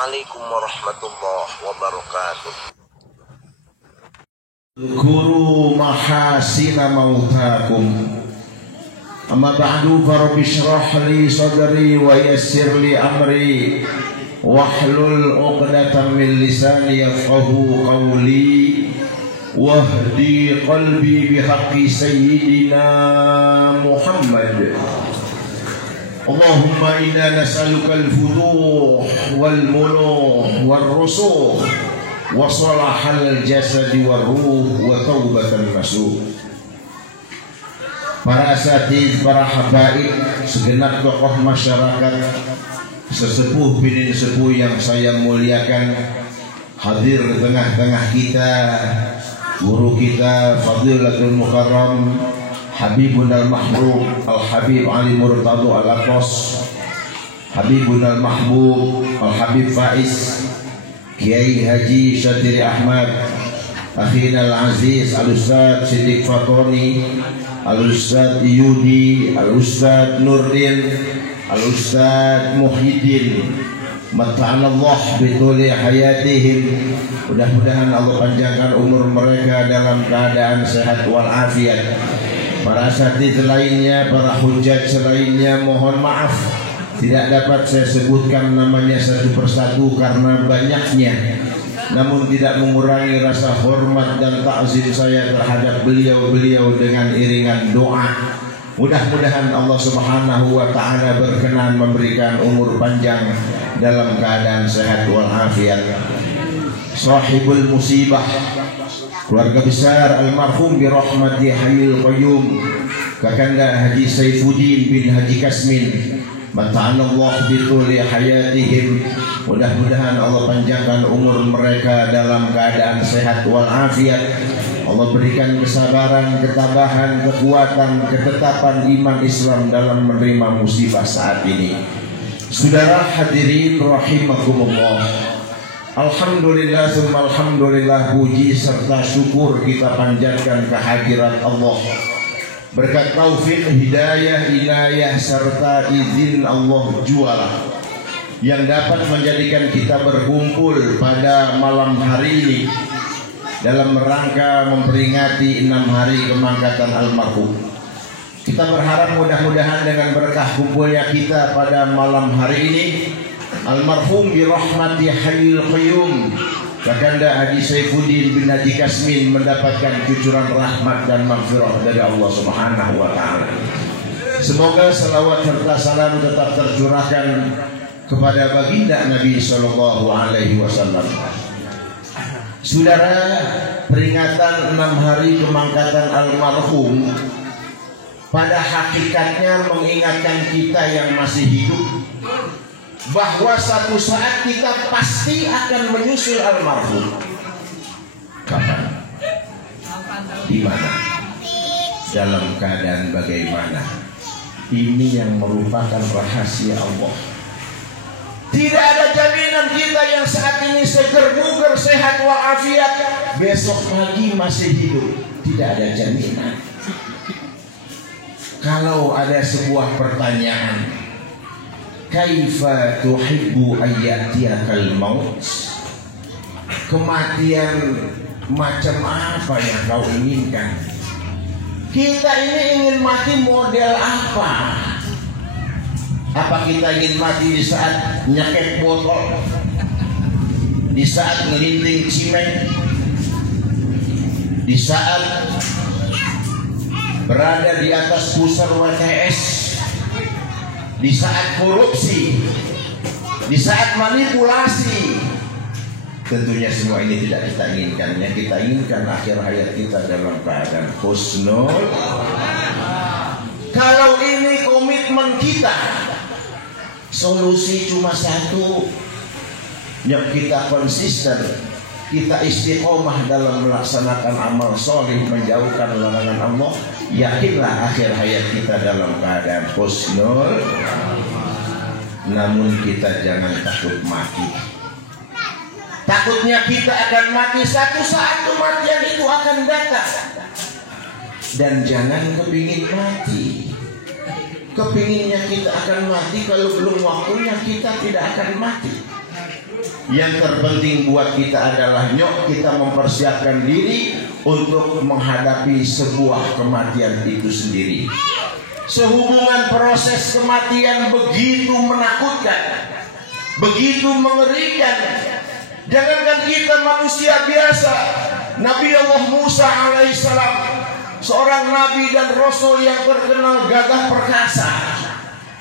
Assalamualaikum warahmatullahi wabarakatuh. Zkuru mahasina mautakum. Amma ba'du farabbi shrah li sadri wa yassir li amri wahlul 'uqdatam min lisani yafqahu qawli wahdi qalbi bihaqqi sayyidina Muhammad. Allahumma inna nas'aluka al-futuh wal muluh wal rusuh wa salahal jasadi wal ruh wa taubatan nasuh. Para asatidz, para habaib, segenap tokoh masyarakat, sesepuh binin sepuh yang saya muliakan, hadir di tengah-tengah kita, guru kita Fadilatul Mukarram Habibun al-Mahbub Al-Habib Ali Murtado Al-Aqos, Habibun al-Mahbub Al-Habib Faiz, Kiai Haji Syadiri Ahmad, Akhina al-Aziz Al-Ustadz Siddiq Fatoni, Al-Ustadz Yudi, Al-Ustadz Nurdin, Al-Ustadz Muhyiddin. Mata'anallah bituli hayatihim. Mudah-mudahan Allah panjangkan umur mereka dalam keadaan sehat walafiat. Para asatidz lainnya, para hujjaj lainnya, mohon maaf tidak dapat saya sebutkan namanya satu persatu karena banyaknya. Namun tidak mengurangi rasa hormat dan ta'zim saya terhadap beliau-beliau dengan iringan doa. Mudah-mudahan Allah Subhanahu wa taala berkenan memberikan umur panjang dalam keadaan sehat walafiat. Sahibul musibah, keluarga besar almarhum bi rahmati hayyul qayyum, Kakanda Haji Saifuddin bin Haji Kasmin, mata'anallah bituli hayatihim. Mudah-mudahan Allah panjangkan umur mereka dalam keadaan sehat walafiat. Allah berikan kesabaran, ketabahan, kekuatan, ketetapan iman Islam dalam menerima musibah saat ini. Saudara hadirin rahimakumullah, alhamdulillah summa alhamdulillah, puji serta syukur kita panjatkan kehadirat Allah. Berkat taufik, hidayah, inayah serta izin Allah jualah yang dapat menjadikan kita berkumpul pada malam hari ini dalam rangka memperingati 6 hari kemangkatan almarhum. Kita berharap mudah-mudahan dengan berkah kumpulnya kita pada malam hari ini, almarhum bi rahmati hayyul qayyum Kakanda Haji Saifuddin bin Haji Kasmin mendapatkan cucuran rahmat dan maghfirah dari Allah Subhanahu wa taala. Semoga salawat serta salam tetap tercurahkan kepada baginda Nabi sallallahu alaihi wasallam. Saudara, peringatan 6 hari kemangkatan almarhum pada hakikatnya mengingatkan kita yang masih hidup bahwa satu saat kita pasti akan menyusul almarhum. Kapan? Di mana? Dalam keadaan bagaimana? Ini yang merupakan rahasia Allah. Tidak ada jaminan kita yang saat ini seger bugar, sehat walafiat, besok pagi masih hidup. Tidak ada jaminan. Kalau ada sebuah pertanyaan, kaifa tuhibbu ayyatiyakal maut? Kematian macam apa yang kau inginkan? Kita ini ingin mati model apa? Apa kita ingin mati di saat nyekek botol, di saat ngelinting cimen, di saat berada di atas pusar WTS, di saat korupsi, di saat manipulasi? Tentunya semua ini tidak kita inginkan. Yang kita inginkan akhir hayat kita dalam keadaan husnul. Kalau ini komitmen kita, solusi cuma satu, yang kita konsisten, kita istiqomah dalam melaksanakan amal soleh, menjauhkan larangan Allah. Yakinlah akhir hayat kita dalam keadaan husnul. Namun kita jangan takut mati. Takutnya kita akan mati, satu saat kematian itu akan datang. Dan jangan kepingin mati. Kepinginnya kita akan mati, kalau belum waktunya kita tidak akan mati. Yang terpenting buat kita adalah kita mempersiapkan diri untuk menghadapi sebuah kematian itu sendiri. Sehubungan proses kematian begitu menakutkan, begitu mengerikan. Jangankan kita manusia biasa, Nabi Allah Musa alaihissalam, seorang nabi dan rasul yang terkenal gagah perkasa,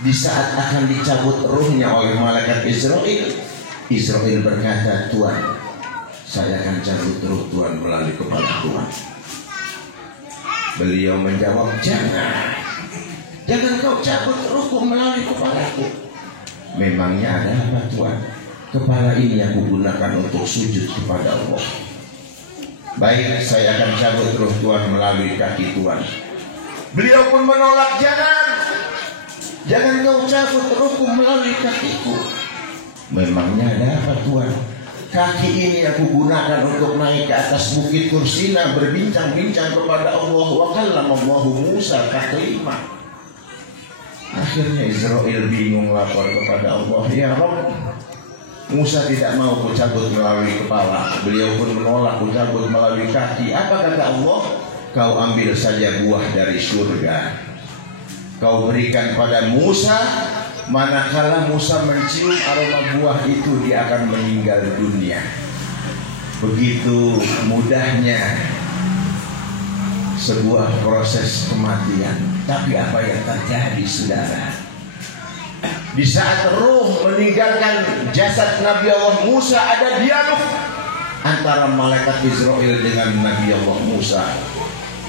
di saat akan dicabut ruhnya oleh malaikat Israel berkata, Tuhan, saya akan cabut ruh Tuhan melalui kepala Tuhan. Beliau menjawab, jangan kau cabut ruhku melalui kepalaku. Memangnya ada apa Tuhan? Kepala ini yang kugunakan untuk sujud kepada Allah. Baik, saya akan cabut ruh Tuhan melalui kaki Tuhan. Beliau pun menolak, jangan kau cabut ruhku melalui kakiku. Memangnya ada apa Tuhan? Kaki ini aku gunakan untuk naik ke atas bukit Tursina, berbincang-bincang kepada Allah. Wa kallamallahu Musa taklima. Akhirnya Israel bingung lapor kepada Allah, ya Rabb, Musa tidak mau kucabut melalui kepala. Beliau pun menolak kucabut melalui kaki. Apa kata Allah? Kau ambil saja buah dari surga, kau berikan pada Musa. Manakala Musa mencium aroma buah itu, dia akan meninggal dunia. Begitu mudahnya sebuah proses kematian. Tapi apa yang terjadi, saudara? Di saat ruh meninggalkan jasad Nabi Allah Musa, ada dialog antara malaikat Israel dengan Nabi Allah Musa.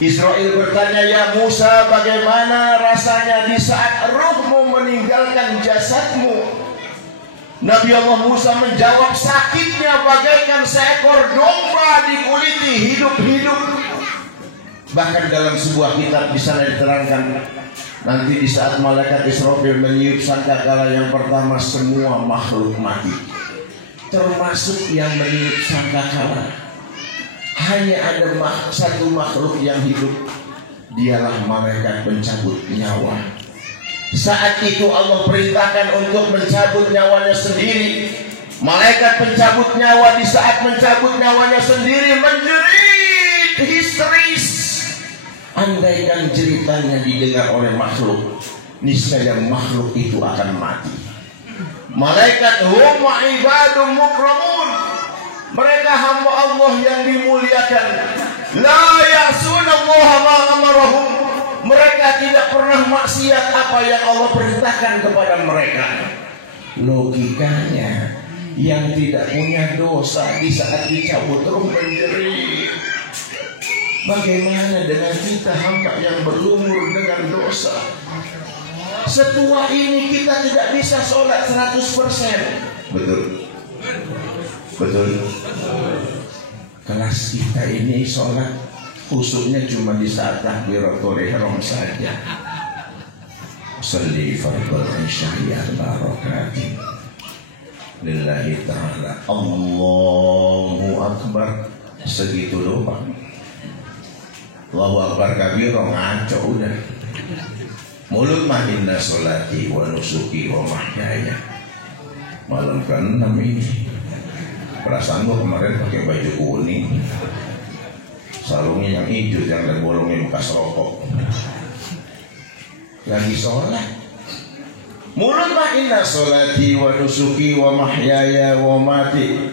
Israel bertanya, ya Musa, bagaimana rasanya di saat ruhmu meninggalkan jasadmu? Nabi Allah Musa menjawab, sakitnya bagaikan seekor domba dikuliti hidup-hidup. Bahkan dalam sebuah kitab di sana diterangkan, nanti di saat malaikat Israfil meniup sangkakala yang pertama, semua makhluk mati, termasuk yang meniup sangkakala. Hanya ada satu makhluk yang hidup, dialah malaikat pencabut nyawa. Saat itu Allah perintahkan untuk mencabut nyawanya sendiri. Malaikat pencabut nyawa di saat mencabut nyawanya sendiri menjerit histeris. Andaikan ceritanya didengar oleh makhluk, niscaya makhluk itu akan mati. Malaikat hum ibadun mukramun, mereka hamba Allah yang dimuliakan. La ya'sunallaha ma amarahum, mereka tidak pernah maksiat apa yang Allah perintahkan kepada mereka. Logikanya, yang tidak punya dosa di saat dicabut ruh menjerit. Bagaimana dengan kita hamba yang berlumur dengan dosa? Setua ini kita tidak bisa sholat 100%. Betul. Kelas kita ini sholat khususnya cuma di saat takbiratul ihram saja. Sholli fardhu isya barakatin lillahi ta'ala. Allahu akbar, segitu doang. Allahu akbar kabira ngaco udah. Mulut mah inna sholati wa nusuki wa mahyaya. Malam ke-6 ini. Perasaan gua kemarin pakai baju kuning, sarungnya yang hijau, yang ada bolongnya bekas rokok. Lagi sholat. Mulut mah inna sholati wa nusuki wa mahyaya wa mati.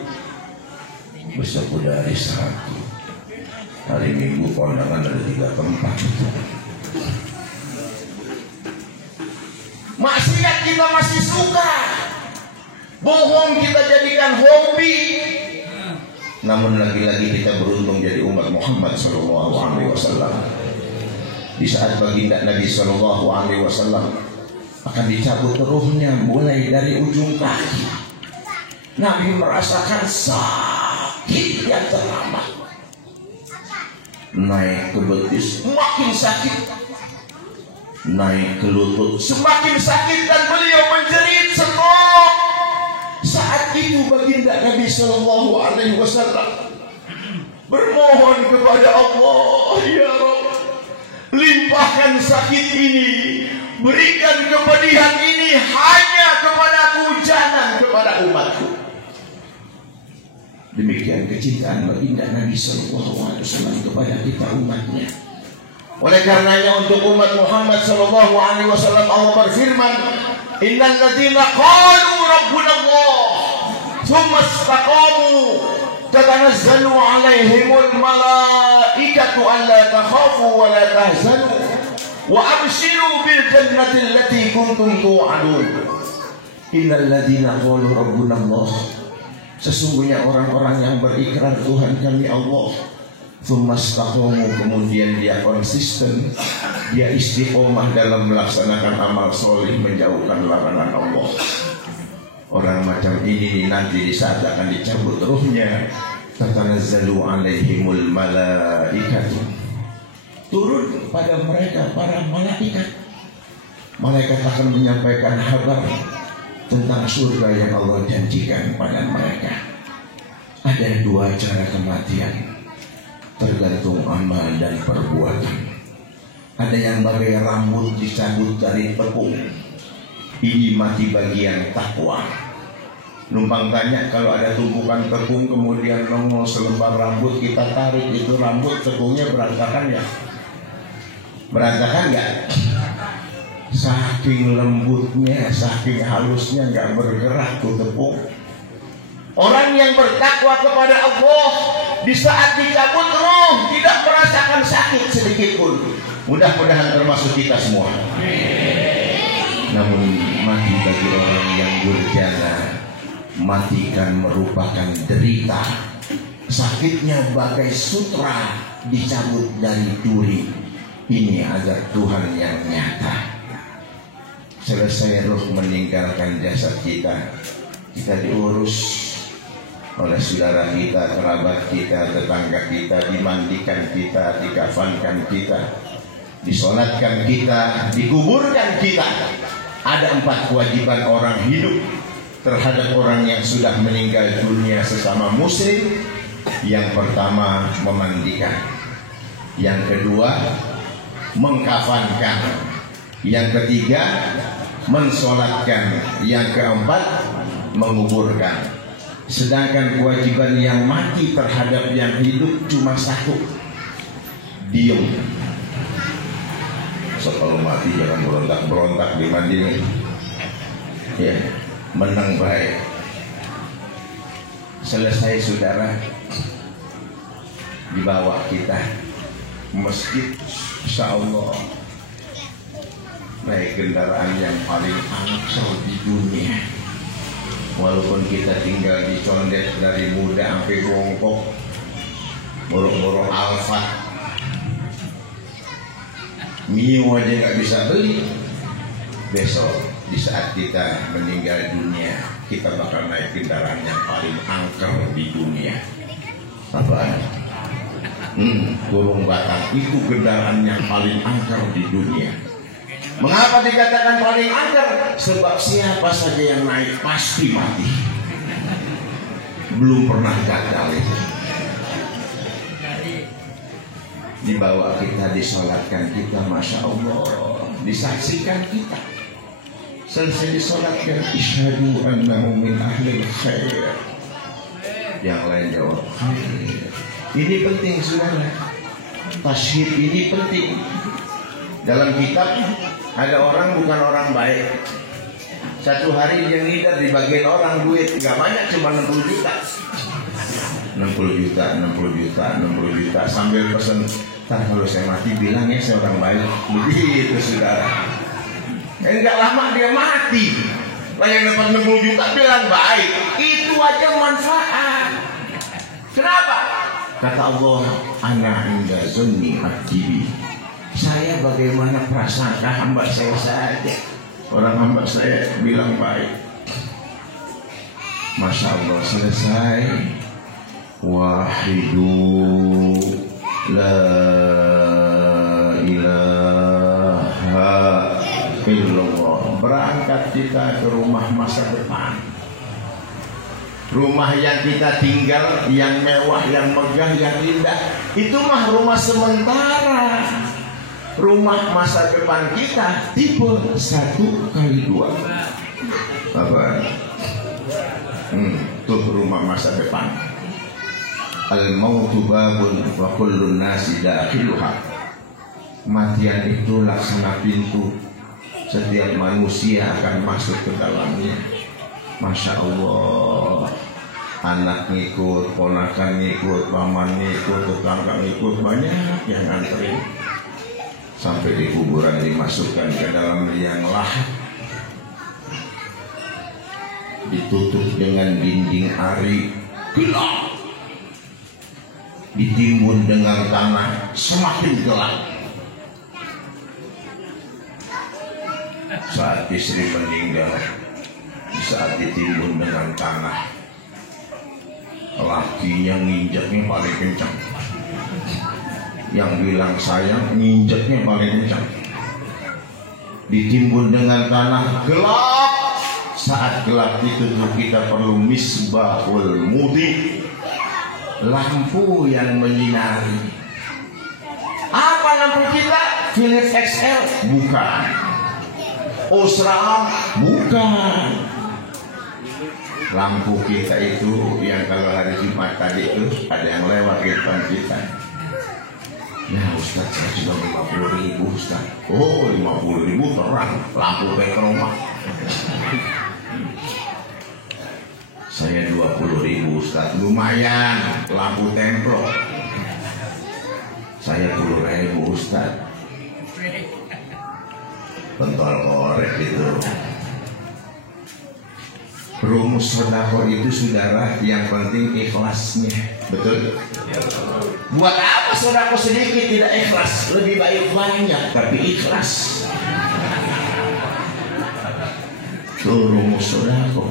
Besok udah hari Sabtu. Hari Minggu kondangan ada 3 tempat. Maksiat kita masih suka, bohong kita jadikan hobi. Namun lagi-lagi kita beruntung jadi umat Muhammad SAW. Di saat baginda Nabi SAW akan dicabut ruhnya mulai dari ujung kaki, Nabi merasakan sakit yang teramat. Naik ke betis makin sakit, naik ke lutut semakin sakit, dan beliau menjerit stop. Saat itu baginda Nabi SAW bermohon kepada Allah, ya Rabb, limpahkan sakit ini, berikan kepedihan ini hanya kepadaku, jangan kepada umatku. demikian kecintaan baginda Nabi Sallallahu Alaihi Wasallam kepada kita umatnya. Oleh karenanya untuk umat Muhammad Sallallahu Alaihi Wasallam Allah berfirman, Innal ladzina qalu rabbuna Allah thumma istaqamu tatanazzalu alaihimul malaikatu alla takhafu wa la tahzanu wa abshiru bil jannati allati kuntum tu'adun. Innal ladzina qalu rabbuna Allah, sesungguhnya orang-orang yang berikrar Tuhan kami Allah, tsumastaqamu, kemudian dia konsisten, dia istiqomah dalam melaksanakan amal soleh, menjauhkan larangan Allah. Orang macam ini nanti di saat akan dicabut ruhnya, tatanazzalu alaihimul malaikatu, turun pada mereka para malaikat. Malaikat akan menyampaikan kabar tentang surga yang Allah janjikan pada mereka. Ada dua cara kematian, tergantung amal dan perbuatan. Ada yang bagai rambut dicabut dari tepung, ini mati bagian takwa. Numpang tanya, kalau ada tumpukan tepung kemudian nongol selembar rambut, kita tarik itu rambut, tepungnya berantakan ya? Berantakan nggak? Saking lembutnya, saking halusnya, nggak bergerak tuh tepung. Orang yang bertakwa kepada Allah di saat dicabut roh tidak merasakan sakit sedikit pun. Mudah-mudahan termasuk kita semua. Namun mati bagi orang yang durjana, mati kan merupakan derita. Sakitnya bagai sutra dicabut dari duri. Ini agar Tuhan yang nyata. Selesai roh meninggalkan jasad kita, kita diurus oleh saudara kita, kerabat kita, tetangga kita, dimandikan kita, dikafankan kita, disolatkan kita, dikuburkan kita. Ada 4 kewajiban orang hidup terhadap orang yang sudah meninggal dunia sesama muslim. Yang pertama memandikan, yang kedua mengkafankan, yang ketiga mensolatkan, yang keempat menguburkan. Sedangkan kewajiban yang mati terhadap yang hidup cuma 1, diem. So, kalau mati jangan berontak-berontak dimandiin. Ya, menang baik. Selesai saudara, dibawa kita masjid, insyaallah naik kendaraan yang paling angker di dunia. Walaupun kita tinggal di Condet dari muda sampai bongkok, borong-borong Alfa, Mio aja nggak bisa beli. Besok di saat kita meninggal dunia, kita bakal naik kendaraan yang paling angker di dunia. Apa? Burung batang itu kendaraan yang paling angker di dunia. Mengapa dikatakan paling angker? Sebab siapa saja yang naik pasti mati. Belum pernah gagal itu. Dibawa kita, disolatkan kita, Masya Allah, disaksikan kita. Selesai disolatkan, isyhadu annahu min ahlil khair. Yang lain jawab khair. Ini penting saudara. Tasyhid ini penting. Dalam kitab ada orang bukan orang baik, satu hari dia ngidar dibagiin orang duit nggak banyak, cuma 60 juta, 60 juta, 60 juta, 60 juta, sambil pesen, "Ntar kalau saya mati bilang ya saya orang baik." Begitu saudara. Enggak lama dia mati, lah yang dapat 60 juta bilang baik. Itu aja manfaat. Kenapa? Kata Allah, "Ana inda zunni abdi." Saya bagaimana prasangka hamba saya saja. Orang hamba saya bilang baik. Masya Allah, selesai. Wahidu la ilaha illallah. Berangkat kita ke rumah masa depan. Rumah yang kita tinggal, yang mewah, yang megah, yang indah, itu mah rumah sementara. Rumah masa depan kita tipe 1x2. Apa? Tuh rumah masa depan. Al-mautu babun wa kullun nasi dakhiluha. Kematian itu laksana pintu, setiap manusia akan masuk ke dalamnya. Masya Allah, anak ngikut, ponakan ngikut, paman ngikut, tetangga ngikut, banyak yang ngantri. Sampai di kuburan dimasukkan ke dalam liang lahat, ditutup dengan dinding ari gelap, ditimbun dengan tanah semakin gelap. Saat istri meninggal, saat ditimbun dengan tanah, lakinya nginjeknya paling kencang. Yang bilang sayang nginjeknya paling kencang. Ditimbun dengan tanah gelap. Saat gelap itu kita perlu misbahul mudi, lampu yang menyinari. Apa lampu kita? Philips XL? Bukan. Osram? Bukan. Lampu kita itu yang kalau hari Jumat tadi itu ada yang lewat di depan kita. Ya Ustaz, saya sudah 50.000 Ustaz. Oh 50.000 terang, lampu ke rumah. Saya 20.000 Ustaz, lumayan, lampu templok. Saya 10.000 Ustaz. Pentol korek itu. Rumus sedekah itu saudara, yang penting ikhlasnya. Betul? Buat apa sedekah sedikit tidak ikhlas? Lebih baik banyak tapi ikhlas. Itu rumus sedekah.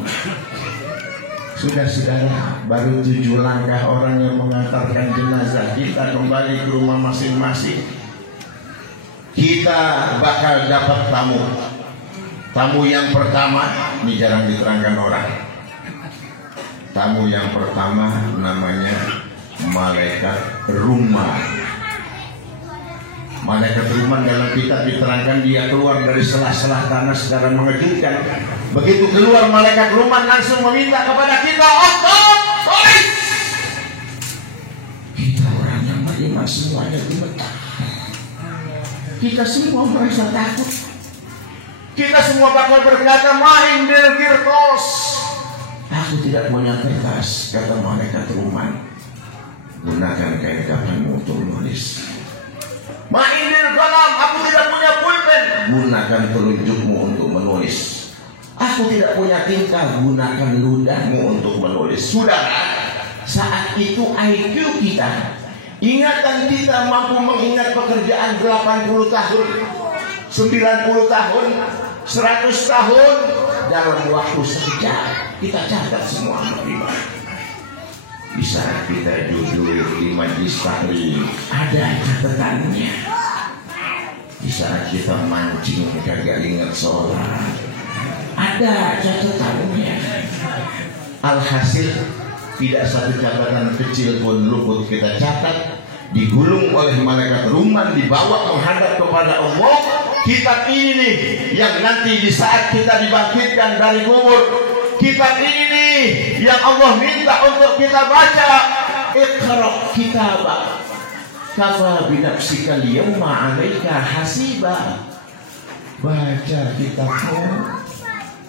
Sudah saudara, baru 7 langkah orang yang mengantarkan jenazah kita kembali ke rumah masing-masing. Kita bakal dapat tamu. Tamu yang pertama, ini jarang diterangkan orang. Tamu yang pertama namanya malaikat rumah. Malaikat rumah dalam kitab diterangkan dia keluar dari sela-sela tanah secara mengejutkan. Begitu keluar malaikat rumah langsung meminta kepada kita, kita orang yang beriman semuanya gemetar. Kita semua merasa takut. Kita semua bakal berkata, main bil kirtos. Aku tidak punya kertas, kata malaikat rumah. Gunakan kain kafanmu untuk menulis. Main bil kalam, aku tidak punya pulpen. Gunakan telunjukmu untuk menulis. Aku tidak punya tinta, gunakan ludahmu untuk menulis. Sudah, saat itu IQ kita, ingatan kita mampu mengingat pekerjaan 80 tahun, 90 tahun, 100 tahun dalam waktu sekejap. Kita catat semua bagaimana. Di saat kita duduk di majlis taklim ada catatannya. Di saat kita mancing kagak ingat sholat ada catatannya. Alhasil tidak satu catatan kecil pun luput kita catat. Digulung oleh malaikat rumah, dibawa menghadap kepada Allah. Kitab ini nih yang nanti di saat kita dibangkitkan dari kubur, kitab ini nih yang Allah minta untuk kita baca. Iqra kitabak kafa binafsika al-yawma 'alaika hasiba. Baca kitabmu,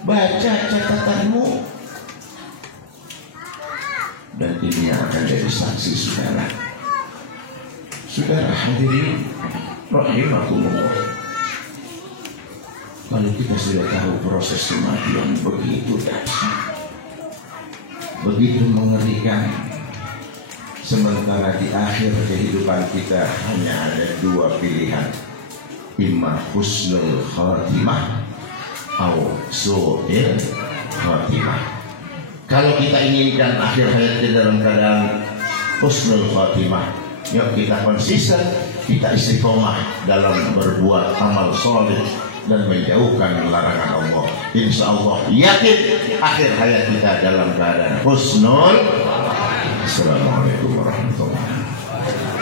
baca catatanmu, dan ini yang akan jadi saksi saudara. Saudara hadirin rahimakumullah. Kalau kita sudah tahu proses kematian begitu dahsyat, begitu mengerikan, sementara di akhir kehidupan kita hanya ada 2 pilihan, imma husnul khatimah atau su'il khatimah. Kalau kita inginkan akhir hayat kita dalam keadaan husnul khatimah, yuk kita konsisten, kita istiqomah dalam berbuat amal soleh dan menjauhkan larangan Allah. Insya Allah yakin akhir hayat kita dalam keadaan husnul. Assalamualaikum warahmatullahi wabarakatuh.